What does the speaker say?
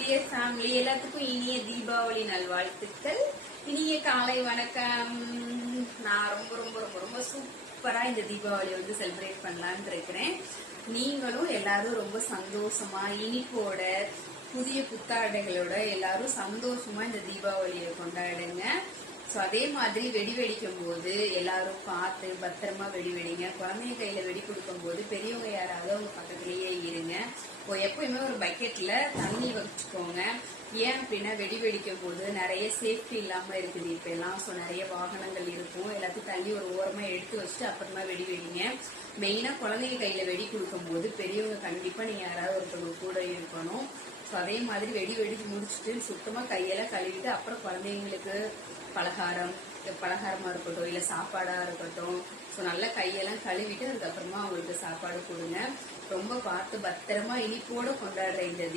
Dear family, எல்லாத்துக்கும் இனிய தீபாவளி நல்வாழ்த்துக்கள். இனிய காலை வணக்கம். நான் ரொம்ப ரொம்ப ரொம்ப ரொம்ப சூப்பரா இந்த தீபாவளி வந்து செலிப்ரேட் பண்ணலான்னு இருக்கிறேன். நீங்களும் எல்லாரும் ரொம்ப சந்தோஷமா இனிப்போட புதிய புத்தாடைகளோட எல்லாரும் சந்தோஷமா இந்த தீபாவளியை கொண்டாடுங்க. ஸோ அதே மாதிரி வெடி வெடிக்கும் போது எல்லாரும் பார்த்து பத்திரமா வெடி வெடிங்க. குழந்தைங்க கையில வெடி கொடுக்கும் போது பெரியவங்க யாராவது அவங்க பக்கத்திலேயே இருங்க. எப்பயுமே ஒரு பக்கெட்ல தண்ணி வச்சுக்கோங்க. ஏன் அப்படின்னா வெடி வெடிக்கும் போது நிறைய சேஃப்டி இல்லாம இருக்குது இப்ப எல்லாம். ஸோ நிறைய வாகனங்கள் இருக்கும். எல்லாத்தையும் தள்ளி ஒரு ஓரமா எடுத்து வச்சுட்டு அப்புறமா வெடி வெடிங்க. மெயினா குழந்தைங்க கையில வெடி கொடுக்கும் போது பெரியவங்க கண்டிப்பா நீங்க யாராவது ஒருத்தவங்க கூட இருக்கணும். ஸோ அதே மாதிரி வெடி வெடிச்சு முடிச்சுட்டு சுத்தமா கையெல்லாம் கழுவிட்டு அப்புறம் குழந்தைங்களுக்கு பலகாரமா இருக்கட்டும் இல்ல சாப்பாடா இருக்கட்டும், ஸோ நல்லா கையெல்லாம் கழுவிட்டு அதுக்கப்புறமா அவங்களுக்கு சாப்பாடு கொடுங்க. ரொம்ப பார்த்து பத்திரமா இனிப்போட கொண்டாடுற இந்த